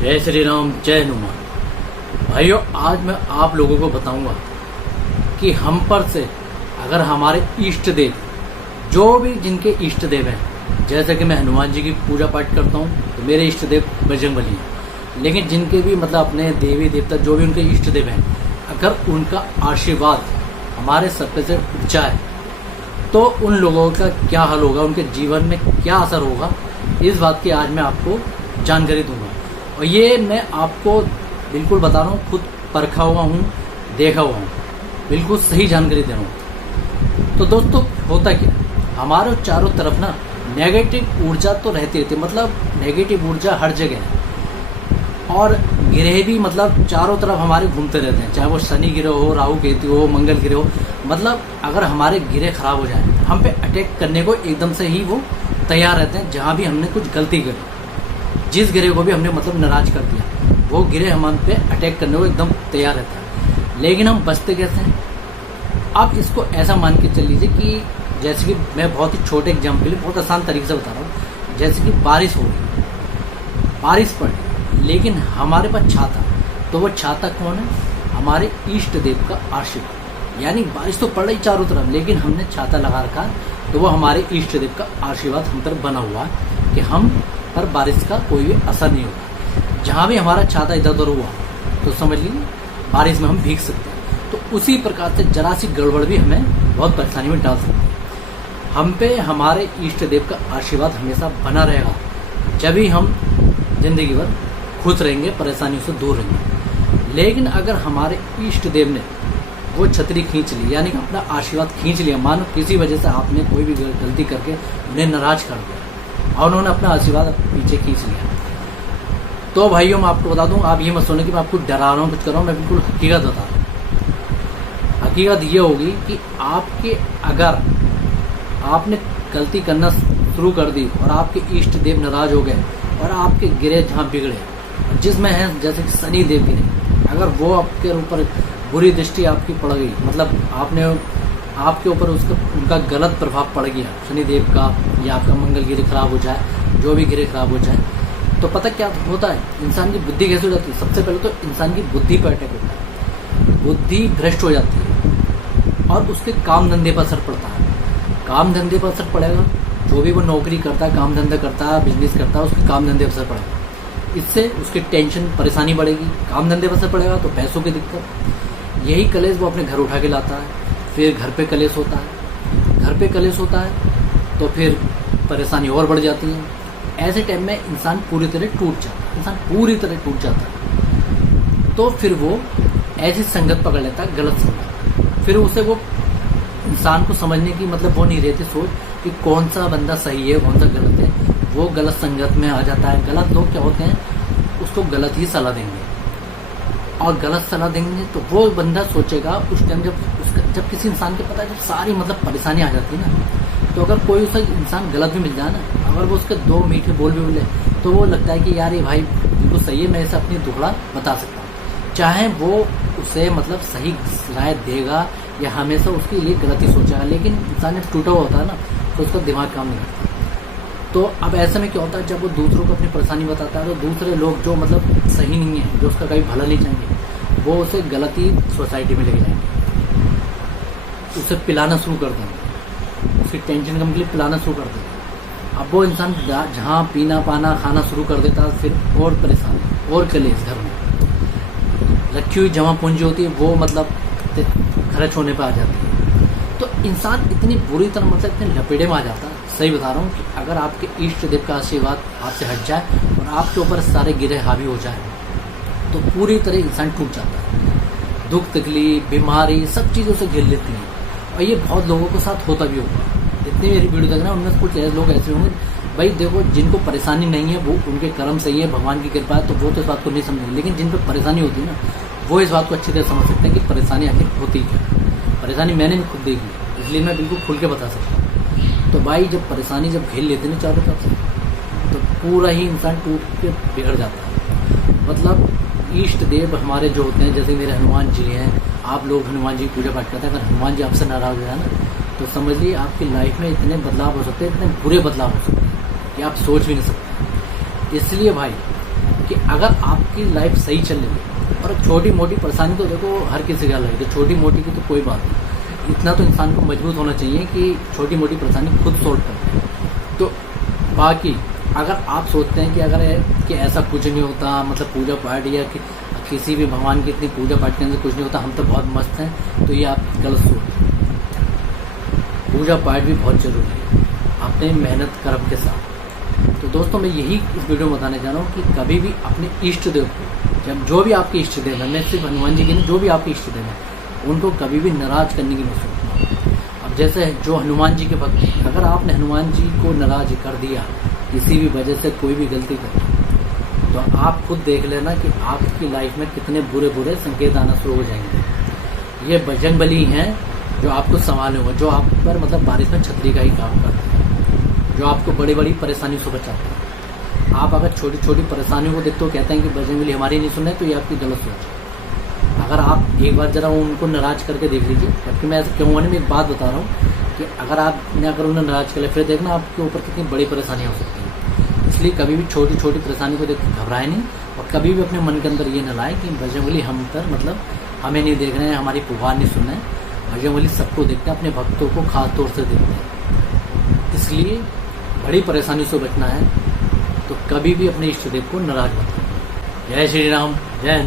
जय श्री राम, जय हनुमान। भाइयों, आज मैं आप लोगों को बताऊंगा कि हम पर से अगर हमारे इष्ट देव, जो भी जिनके इष्ट देव हैं, जैसे कि मैं हनुमान जी की पूजा पाठ करता हूं तो मेरे इष्ट देव बजरंगबली हैं, लेकिन जिनके भी मतलब अपने देवी देवता जो भी उनके इष्ट देव हैं, अगर उनका आशीर्वाद हमारे सर पे से उठ जाए तो उन लोगों का क्या हाल होगा, उनके जीवन में क्या असर होगा, इस बात की आज मैं आपको जानकारी दूंगा। और ये मैं आपको बिल्कुल बता रहा हूँ, खुद परखा हुआ हूँ, देखा हुआ हूँ, बिल्कुल सही जानकारी दे रहा हूँ। तो दोस्तों, होता क्या, हमारे चारों तरफ ना नेगेटिव ऊर्जा तो रहती रहती है, मतलब नेगेटिव ऊर्जा हर जगह है। और ग्रह भी मतलब चारों तरफ हमारे घूमते रहते हैं, चाहे वो शनि ग्रह हो, राहु केतु हो, मंगल ग्रह हो। मतलब अगर हमारे ग्रह खराब हो जाए, हम पे अटैक करने को एकदम से ही वो तैयार रहते हैं। जहाँ भी हमने कुछ गलती करी, जिस ग्रह को भी हमने मतलब नाराज कर दिया, वो ग्रह हम पे अटैक करने को एकदम तैयार रहता है। लेकिन हम बचते कैसे हैं? आप इसको ऐसा मान के चल लीजिए कि जैसे कि मैं बहुत ही छोटे एग्जाम्पल, बहुत आसान तरीके से बता रहा हूँ। जैसे कि बारिश हो रही, बारिश पड़ी, लेकिन हमारे पास छाता, तो वो छाता कौन है? हमारे इष्ट देव का आशीर्वाद। यानी बारिश तो पड़ रही चारों तरफ, लेकिन हमने छाता लगा रखा, तो वो हमारे इष्ट देव का आशीर्वाद हम पर बना हुआ है कि हम पर बारिश का कोई भी असर नहीं होगा। जहाँ भी हमारा छाता इधर उधर हुआ तो समझ लीजिए बारिश में हम भीग सकते हैं। तो उसी प्रकार से जरा सी गड़बड़ भी हमें बहुत परेशानी में डाल सकती है। हम पे हमारे इष्ट देव का आशीर्वाद हमेशा बना रहेगा, जब भी हम जिंदगी भर खुश रहेंगे, परेशानियों से दूर रहेंगे। लेकिन अगर हमारे इष्ट देव ने वो छतरी खींच ली, यानी कि अपना आशीर्वाद खींच लिया, मानो किसी वजह से आपने कोई भी गलती करके उन्हें नाराज कर दिया और उन्होंने अपना आशीर्वाद पीछे खींच लिया, तो भाइयों मैं आपको बता दूं, आप ये मत सोचना कि मैं आपको डरा रहा हूँ, कुछ कर रहा हूँ। मैं बिल्कुल हकीकत बता रहा हूँ। हकीकत ये होगी कि आपके अगर आपने गलती करना शुरू कर दी और आपके इष्ट देव नाराज हो गए और आपके ग्रह जहाँ बिगड़े, जिसमें है जैसे कि शनि देव गिरे, अगर वो आपके ऊपर बुरी दृष्टि आपकी पड़ गई, मतलब आपके ऊपर उसका उनका गलत प्रभाव पड़ गया, शनि देव का, या आपका मंगल गिरह खराब हो जाए, जो भी गिरह खराब हो जाए, तो पता क्या होता है? इंसान की बुद्धि कैसे हो जाती है? सबसे पहले तो इंसान की बुद्धि पर अटैक होता है, बुद्धि भ्रष्ट हो जाती है और उसके काम धंधे पर असर पड़ता है। काम धंधे पर असर पड़ेगा, जो भी वो नौकरी करता है, काम धंधा करता है, बिजनेस करता है, उसके काम धंधे पर असर पड़ेगा। इससे उसकी टेंशन, परेशानी बढ़ेगी। काम धंधे पर असर पड़ेगा तो पैसों की दिक्कत। यही कलेश वो अपने घर उठा के लाता है, फिर घर पे कलेश होता है, घर पे कलेश होता है तो फिर परेशानी और बढ़ जाती है। ऐसे टाइम में इंसान पूरी तरह टूट जाता है, तो फिर वो ऐसी संगत पकड़ लेता है, गलत संगत। फिर उसे वो इंसान को समझने की मतलब वो नहीं रहती सोच कि कौन सा बंदा सही है, कौन सा गलत है। वो गलत संगत में आ जाता है। गलत लोग क्या होते हैं, उसको गलत ही सलाह देंगे, और गलत सलाह देंगे तो वो बंदा सोचेगा उस टाइम जब किसी इंसान के पता है, जब सारी मतलब परेशानी आ जाती है ना, तो अगर कोई उसे इंसान गलत भी मिल जाए ना, अगर वो उसके दो मीठे बोल भी बोले, तो वो लगता है कि यार ये भाई बिल्कुल सही है, मैं इसे अपनी दुखड़ा बता सकता हूँ। चाहे वो उसे मतलब सही राय देगा या हमेशा उसके लिए गलत ही सोचेगा, लेकिन इंसान जब टूटा हुआ होता है ना, तो उसका दिमाग काम नहीं करता। तो अब ऐसे में क्या होता है, जब वो दूसरों को अपनी परेशानी बताता है, तो दूसरे लोग जो मतलब सही नहीं है, जो उसका कभी भला नहीं चाहेंगे, वो उसे गलत ही सोसाइटी में लेके जाएंगे, उसे पिलाना शुरू कर देंगे, उसकी टेंशन कम के लिए पिलाना शुरू कर देंगे। अब वो इंसान जहाँ पीना पाना खाना शुरू कर देता है, फिर और परेशान और कलेश घर में रखी हुई जमा पूंजी होती है, वो मतलब खर्च होने पर आ जाती है। तो इंसान इतनी बुरी तरह मतलब इतने लपेटे में आ जाता है। सही बता रहा हूँ कि अगर आपके इष्ट देव का आशीर्वाद आपसे हट जाए और आपके ऊपर सारे गिरह हावी हो जाए, तो पूरी तरह इंसान टूट जाता है। दुख तकलीफ बीमारी सब चीज़ों से घेर लेती है, और ये बहुत लोगों के साथ होता भी होगा। जितनी मेरी वीडियो देख रहे हैं उनमें कुछ लोग ऐसे होंगे, भाई देखो, जिनको परेशानी नहीं है वो उनके कर्म सही है, भगवान की कृपा है, तो वो तो इस बात को नहीं समझेंगे। लेकिन जिन पर परेशानी होती है ना, वो इस बात को अच्छी तरह समझ सकते हैं कि परेशानी आखिर होती है। परेशानी मैंने भी खुद देखी, इसलिए मैं बिल्कुल खुल के बता सकता हूँ। तो भाई जब परेशानी जब घेर लेते ना चारों तरफ से, तो पूरा ही इंसान टूट के बिगड़ जाता है। मतलब इष्ट देव हमारे जो होते हैं, जैसे मेरे हनुमान जी हैं, आप लोग हनुमान जी की पूजा पाठ करते हैं। अगर हनुमान जी आपसे नाराज हो जाए ना, तो समझ लीजिए आपकी लाइफ में इतने बदलाव हो सकते हैं, इतने बुरे बदलाव हो सकते हैं कि आप सोच भी नहीं सकते। इसलिए भाई कि अगर आपकी लाइफ सही चल रही है, और छोटी मोटी परेशानी तो देखो हर किसी का लगे, तो छोटी मोटी की तो कोई बात नहीं, इतना तो इंसान को मजबूत होना चाहिए कि छोटी मोटी परेशानी खुद सोल्व कर। तो बाकी अगर आप सोचते हैं कि कि ऐसा कुछ नहीं होता, मतलब पूजा पाठ या किसी भी भगवान की इतनी पूजा पाठ के अंदर कुछ नहीं होता, हम तो बहुत मस्त हैं, तो ये आप गलत सोच। पूजा पाठ भी बहुत जरूरी है अपने मेहनत कर्म के साथ। तो दोस्तों मैं यही इस वीडियो में बताने जा रहा हूँ कि कभी भी अपने इष्ट देव को, जब जो भी आपके इष्ट देव है, मैं सिर्फ हनुमान जी के नहीं, जो भी आपके इष्ट देव है, उनको कभी भी नाराज करने की नहीं सोचना। अब जैसे जो हनुमान जी के भक्त हैं, अगर आपने हनुमान जी को नाराज कर दिया किसी भी वजह से, कोई भी गलती कर, तो आप खुद देख लेना कि आपकी लाइफ में कितने बुरे बुरे संकेत आना शुरू हो जाएंगे। ये बजरंगबली हैं जो आपको संभाले हुए, जो आप पर मतलब बारिश में छतरी का ही काम करते हैं, जो आपको बड़ी बड़ी परेशानियों से बचाते हैं। आप अगर छोटी छोटी परेशानियों को देखते हो कहते हैं कि बजरंगबली हमारी नहीं सुने, तो ये आपकी गलत सोच है। अगर आप एक बार जरा उनको नाराज करके देख लीजिए, जबकि मैं ऐसे क्यों होने में एक बात बता रहा हूँ कि अगर उन्हें नाराज कर ले, फिर देखना आपके ऊपर कितनी बड़ी परेशानियाँ हो सकती हैं। इसलिए कभी भी छोटी छोटी परेशानी को देख घबराए नहीं, और कभी भी अपने मन के अंदर ये न लाए कि बजरंगबली हम पर मतलब हमें नहीं देख रहे हैं, हमारी पुकार नहीं सुन रहे हैं। बजरंगबली सबको देखते हैं, अपने भक्तों को खास तौर से देखते हैं। इसलिए बड़ी परेशानियों से बचना है तो कभी भी अपने इष्ट देव को नाराज मत करें। जय श्री राम, जय